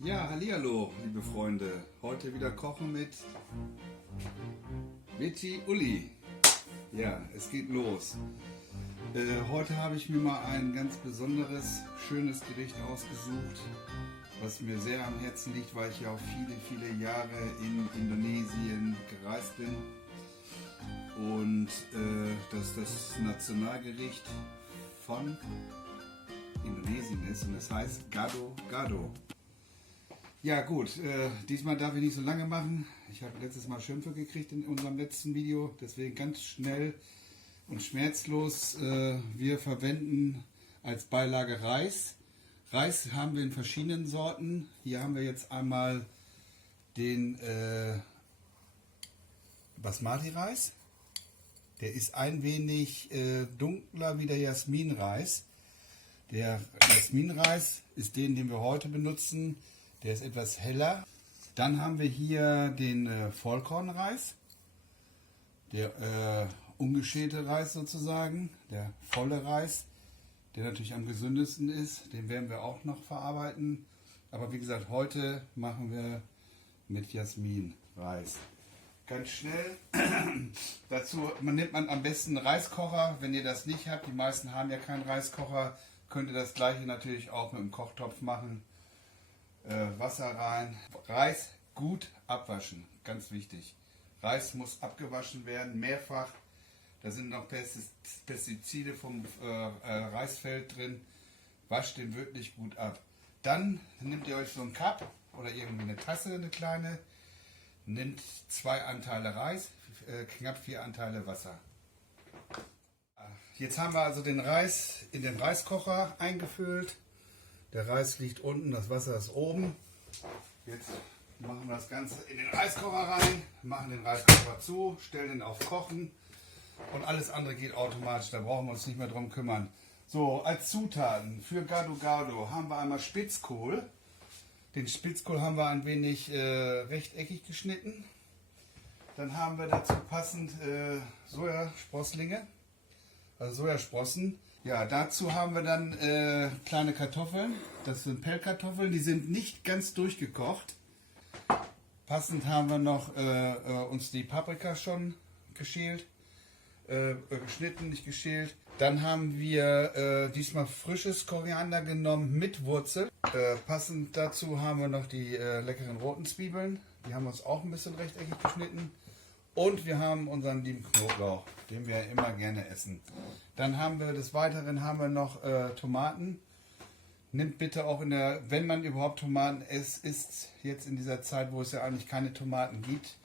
Ja, hallihallo, liebe Freunde. Heute wieder kochen mit Veggie Uli. Ja, es geht los. Heute habe ich mir mal ein ganz besonderes, schönes Gericht ausgesucht, was mir sehr am Herzen liegt, weil ich ja auch viele Jahre in Indonesien gereist bin. Und das das Nationalgericht von Indonesien ist und das heißt Gado Gado. Ja gut, diesmal darf ich nicht so lange machen. Ich habe letztes Mal Schimpfe gekriegt in unserem letzten Video, deswegen ganz schnell und schmerzlos. Wir verwenden als Beilage Reis. Reis haben wir in verschiedenen Sorten. Hier haben wir jetzt einmal den Basmati-Reis. Der ist ein wenig dunkler wie der Jasminreis. Der Jasminreis ist den wir heute benutzen. Der ist etwas heller. Dann haben wir hier den Vollkornreis, der ungeschälte Reis sozusagen, der volle Reis, der natürlich am gesündesten ist. Den werden wir auch noch verarbeiten. Aber wie gesagt, heute machen wir mit Jasminreis. Ganz schnell. Dazu nimmt man am besten einen Reiskocher. Wenn ihr das nicht habt, die meisten haben ja keinen Reiskocher, könnt ihr das gleiche natürlich auch mit dem Kochtopf machen. Wasser rein. Reis gut abwaschen, ganz wichtig. Reis muss abgewaschen werden, mehrfach. Da sind noch Pestizide vom Reisfeld drin. Wascht den wirklich gut ab. Dann nehmt ihr euch so einen Cup oder irgendwie eine Tasse, eine kleine. Nimmt 2 Anteile Reis, knapp 4 Anteile Wasser. Jetzt haben wir also den Reis in den Reiskocher eingefüllt. Der Reis liegt unten, das Wasser ist oben. Jetzt machen wir das Ganze in den Reiskocher rein, machen den Reiskocher zu, stellen ihn auf Kochen und alles andere geht automatisch, da brauchen wir uns nicht mehr drum kümmern. So, als Zutaten für Gado Gado haben wir einmal Spitzkohl. Den Spitzkohl haben wir ein wenig rechteckig geschnitten. Dann haben wir dazu passend Sojasprosslinge, also Sojasprossen. Ja, dazu haben wir dann kleine Kartoffeln. Das sind Pellkartoffeln, die sind nicht ganz durchgekocht. Passend haben wir noch uns die Paprika schon geschält, geschnitten, nicht geschält. Dann haben wir diesmal frisches Koriander genommen mit Wurzel. Passend dazu haben wir noch die leckeren roten Zwiebeln. Die haben wir uns auch ein bisschen rechteckig geschnitten. Und wir haben unseren lieben Knoblauch, den wir immer gerne essen. Dann haben wir des Weiteren haben wir noch Tomaten. Nimmt bitte auch wenn man überhaupt Tomaten isst, jetzt in dieser Zeit, wo es ja eigentlich keine Tomaten gibt,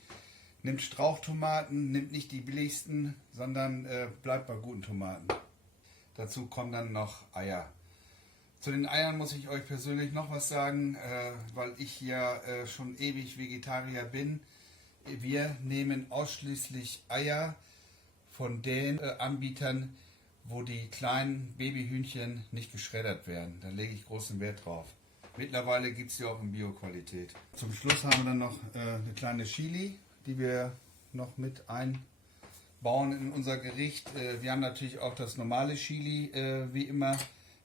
nimmt Strauchtomaten, nimmt nicht die billigsten, sondern bleibt bei guten Tomaten. Dazu kommen dann noch Eier. Zu den Eiern muss ich euch persönlich noch was sagen, weil ich ja schon ewig Vegetarier bin. Wir nehmen ausschließlich Eier von den Anbietern, wo die kleinen Babyhühnchen nicht geschreddert werden. Da lege ich großen Wert drauf. Mittlerweile gibt es ja auch in Bio-Qualität. Zum Schluss haben wir dann noch eine kleine Chili, die wir noch mit einbauen in unser Gericht. Wir haben natürlich auch das normale Chili wie immer.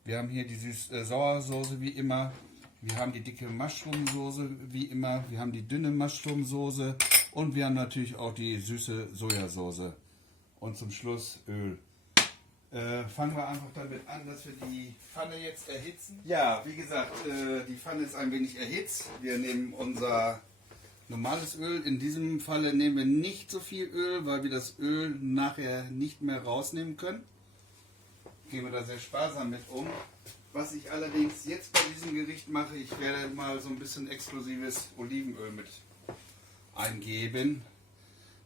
Wir haben hier die süß-sauer-Soße wie immer. Wir haben die dicke Mushroom-Soße wie immer. Wir haben die dünne Mushroom-Soße. Und wir haben natürlich auch die süße Sojasauce. Und zum Schluss Öl. Fangen wir einfach damit an, dass wir die Pfanne jetzt erhitzen. Ja, wie gesagt, die Pfanne ist ein wenig erhitzt. Wir nehmen unser normales Öl. In diesem Falle nehmen wir nicht so viel Öl, weil wir das Öl nachher nicht mehr rausnehmen können. Gehen wir da sehr sparsam mit um. Was ich allerdings jetzt bei diesem Gericht mache, ich werde mal so ein bisschen exklusives Olivenöl mit eingeben.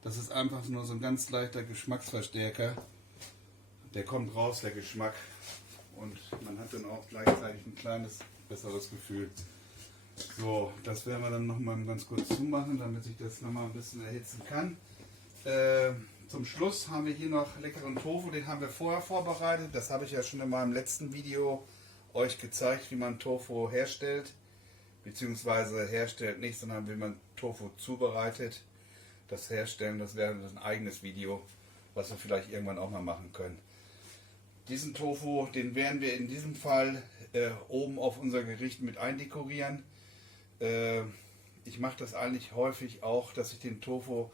Das ist einfach nur so ein ganz leichter Geschmacksverstärker. Der kommt raus, der Geschmack. Und man hat dann auch gleichzeitig ein kleines, besseres Gefühl. So, das werden wir dann nochmal ganz kurz zumachen, damit sich das nochmal ein bisschen erhitzen kann. Zum Schluss haben wir hier noch leckeren Tofu, den haben wir vorher vorbereitet. Das habe ich ja schon in meinem letzten Video euch gezeigt, wie man Tofu herstellt. Beziehungsweise herstellt nicht, sondern wie man Tofu zubereitet. Das Herstellen, das wäre ein eigenes Video, was wir vielleicht irgendwann auch mal machen können. Diesen Tofu, den werden wir in diesem Fall oben auf unser Gericht mit eindekorieren. Ich mache das eigentlich häufig auch, dass ich den Tofu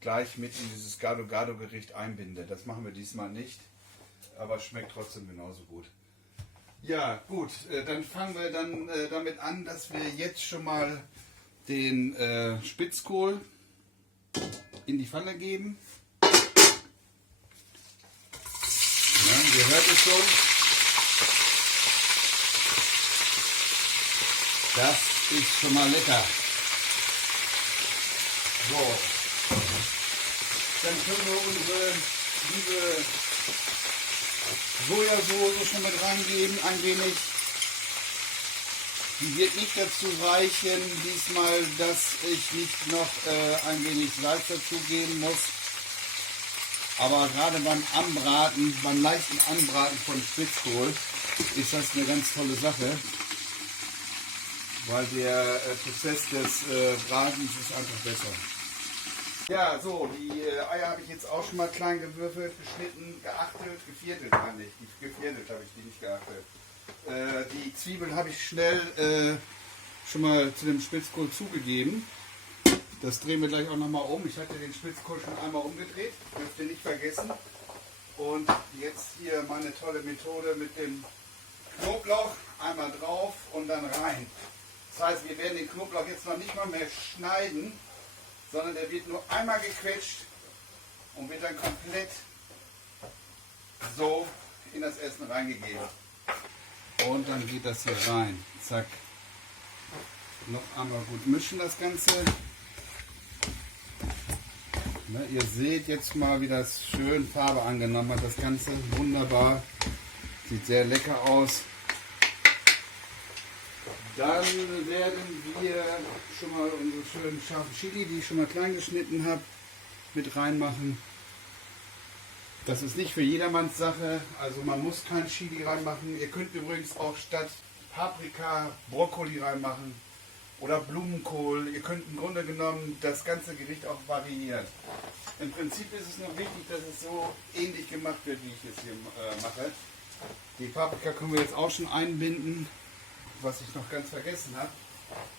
gleich mit in dieses Gado-Gado-Gericht einbinde. Das machen wir diesmal nicht, aber es schmeckt trotzdem genauso gut. Ja, gut, dann fangen wir dann damit an, dass wir jetzt schon mal den Spitzkohl in die Pfanne geben. Ja, ihr hört es schon. Das ist schon mal lecker. So. Dann können wir unsere liebe Sojasauce schon mit reingeben, ein wenig. Die wird nicht dazu reichen, diesmal, dass ich nicht noch ein wenig Salz dazugeben muss. Aber gerade beim Anbraten, beim leichten Anbraten von Spitzkohl, ist das eine ganz tolle Sache. Weil der Prozess des Bratens ist einfach besser. Ja, so, die Eier habe ich jetzt auch schon mal klein gewürfelt, geschnitten, geachtelt, geviertelt meine ich. Geviertelt habe ich die, nicht geachtelt. Die Zwiebeln habe ich schnell schon mal zu dem Spitzkohl zugegeben. Das drehen wir gleich auch nochmal um. Ich hatte den Spitzkohl schon einmal umgedreht, dürft ihr nicht vergessen. Und jetzt hier meine tolle Methode mit dem Knoblauch, einmal drauf und dann rein. Das heißt, wir werden den Knoblauch jetzt noch nicht mal mehr schneiden, sondern der wird nur einmal gequetscht und wird dann komplett so in das Essen reingegeben. Und dann geht das hier rein. Zack. Noch einmal gut mischen das Ganze. Ne, ihr seht jetzt mal, wie das schön Farbe angenommen hat. Das Ganze wunderbar. Sieht sehr lecker aus. Dann werden wir schon mal unsere schönen scharfen Chili, die ich schon mal klein geschnitten habe, mit reinmachen. Das ist nicht für jedermanns Sache, also man muss kein Chili reinmachen. Ihr könnt übrigens auch statt Paprika Brokkoli reinmachen oder Blumenkohl. Ihr könnt im Grunde genommen das ganze Gericht auch variieren. Im Prinzip ist es nur wichtig, dass es so ähnlich gemacht wird, wie ich es hier mache. Die Paprika können wir jetzt auch schon einbinden. Was ich noch ganz vergessen habe,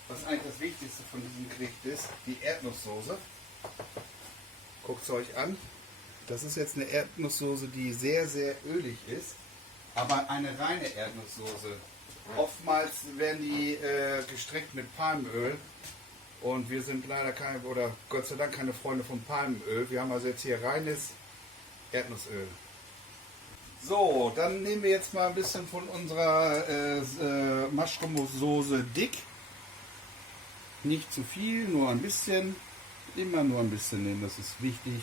was eigentlich das Wichtigste von diesem Gericht ist, die Erdnusssoße. Guckt es euch an. Das ist jetzt eine Erdnusssoße, die sehr, sehr ölig ist, aber eine reine Erdnusssoße. Oftmals werden die gestreckt mit Palmöl und wir sind leider keine, oder Gott sei Dank keine Freunde von Palmöl. Wir haben also jetzt hier reines Erdnussöl. So, dann nehmen wir jetzt mal ein bisschen von unserer Mushroom-Soße dick. Nicht zu viel, nur ein bisschen. Immer nur ein bisschen nehmen, das ist wichtig,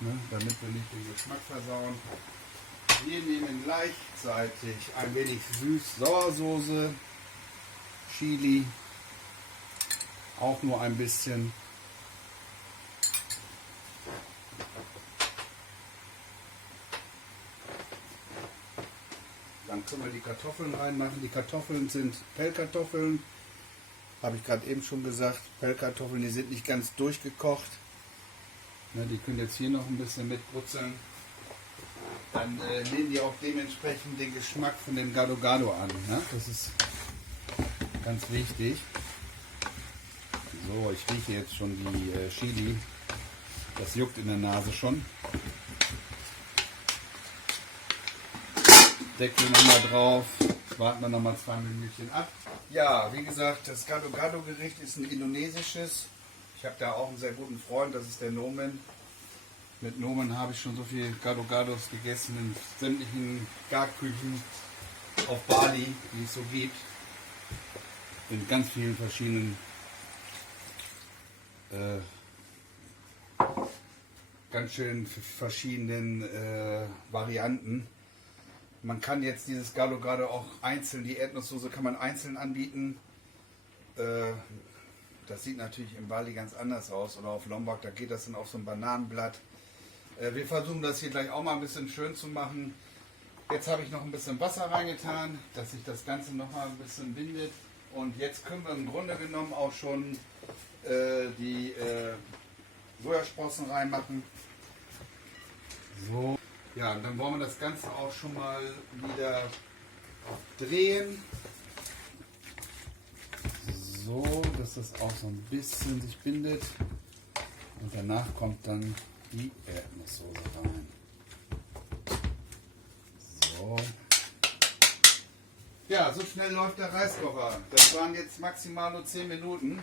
ne, damit wir nicht den Geschmack versauen. Wir nehmen gleichzeitig ein wenig Süß-Sauersoße, Chili, auch nur ein bisschen. Dann können wir die Kartoffeln reinmachen. Die Kartoffeln sind Pellkartoffeln. Habe ich gerade eben schon gesagt. Pellkartoffeln, die sind nicht ganz durchgekocht. Ne, die können jetzt hier noch ein bisschen mitbrutzeln. Dann nehmen die auch dementsprechend den Geschmack von dem Gado Gado an. Ne? Das ist ganz wichtig. So, ich rieche jetzt schon die Chili. Das juckt in der Nase schon. Deckel nochmal drauf, warten wir nochmal 2 Minütchen ab. Ja, wie gesagt, das Gado Gado Gericht ist ein indonesisches. Ich habe da auch einen sehr guten Freund, das ist der Nomen. Mit Nomen habe ich schon so viel Gado Gados gegessen in sämtlichen Garküchen auf Bali, die es so gibt. In ganz vielen verschiedenen ganz schön verschiedenen Varianten. Man kann jetzt dieses Gado Gado auch einzeln, die Erdnusssoße kann man einzeln anbieten. Das sieht natürlich im Bali ganz anders aus oder auf Lombok, da geht das dann auf so ein Bananenblatt. Wir versuchen das hier gleich auch mal ein bisschen schön zu machen. Jetzt habe ich noch ein bisschen Wasser reingetan, dass sich das Ganze noch mal ein bisschen bindet. Und jetzt können wir im Grunde genommen auch schon die Sojasprossen reinmachen. So. Ja, und dann wollen wir das Ganze auch schon mal wieder drehen. so, dass das auch so ein bisschen sich bindet. Und danach kommt dann die Erdnusssoße rein. So. Ja, so schnell läuft der Reiskocher. Das waren jetzt maximal nur 10 Minuten.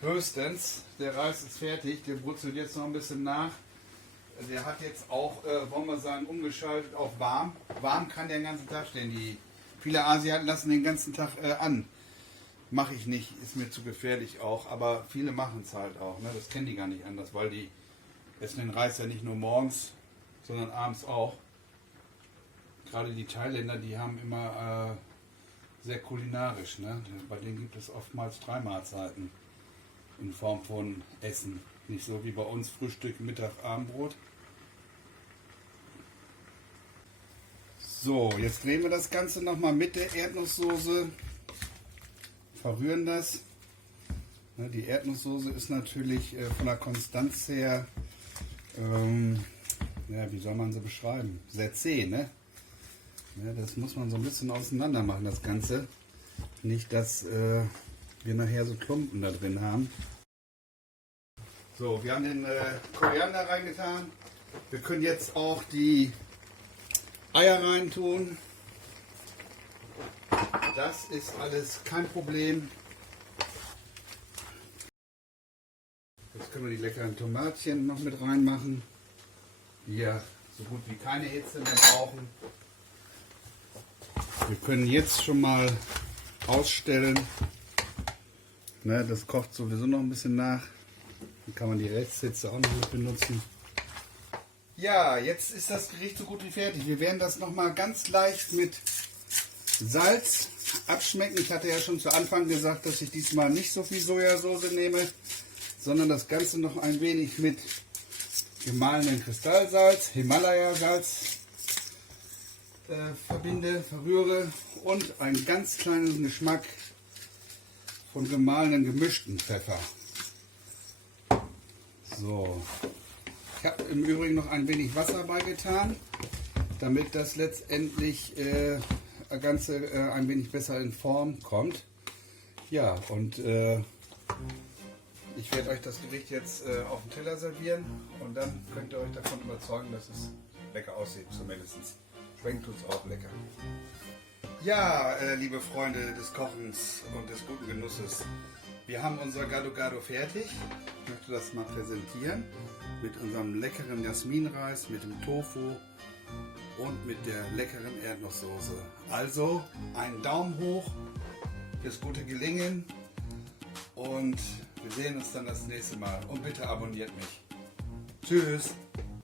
Höchstens. Der Reis ist fertig. Der brutzelt jetzt noch ein bisschen nach. Der hat jetzt auch, wollen wir sagen, umgeschaltet auf warm. Warm kann der den ganzen Tag stehen. Viele Asiaten lassen den ganzen Tag an. Mache ich nicht, ist mir zu gefährlich auch. Aber viele machen es halt auch. Ne? Das kennen die gar nicht anders, weil die essen den Reis ja nicht nur morgens, sondern abends auch. Gerade die Thailänder, die haben immer sehr kulinarisch. Ne? Bei denen gibt es oftmals 3 Mahlzeiten in Form von Essen. Nicht so wie bei uns Frühstück, Mittag, Abendbrot. So, jetzt drehen wir das Ganze nochmal mit der Erdnusssoße. Verrühren das. Ne, die Erdnusssoße ist natürlich von der Konstanz her, ja, wie soll man sie beschreiben? Sehr zäh, ne? Ja, das muss man so ein bisschen auseinander machen, das Ganze. Nicht, dass wir nachher so Klumpen da drin haben. So, wir haben den Koriander reingetan. Wir können jetzt auch die Eier reintun. Das ist alles kein Problem. Jetzt können wir die leckeren Tomatchen noch mit reinmachen, die ja so gut wie keine Hitze mehr brauchen. Wir können jetzt schon mal ausstellen. Ne, das kocht sowieso noch ein bisschen nach. Dann kann man die Resthitze auch noch mit benutzen. Ja, jetzt ist das Gericht so gut wie fertig. Wir werden das noch mal ganz leicht mit Salz abschmecken. Ich hatte ja schon zu Anfang gesagt, dass ich diesmal nicht so viel Sojasauce nehme, sondern das Ganze noch ein wenig mit gemahlenem Kristallsalz, Himalaya-Salz verbinde, verrühre und einen ganz kleinen Geschmack von gemahlenen gemischten Pfeffer. So, ich habe im Übrigen noch ein wenig Wasser beigetan, damit das letztendlich Ganze ein wenig besser in Form kommt. Ja, und ich werde euch das Gericht jetzt auf den Teller servieren und dann könnt ihr euch davon überzeugen, dass es lecker aussieht, zumindest. Schmeckt tut es auch lecker. Ja, liebe Freunde des Kochens und des guten Genusses, wir haben unser Gado Gado fertig. Ich möchte das mal präsentieren mit unserem leckeren Jasminreis, mit dem Tofu und mit der leckeren Erdnusssoße. Also einen Daumen hoch fürs gute Gelingen und wir sehen uns dann das nächste Mal. Und bitte abonniert mich. Tschüss!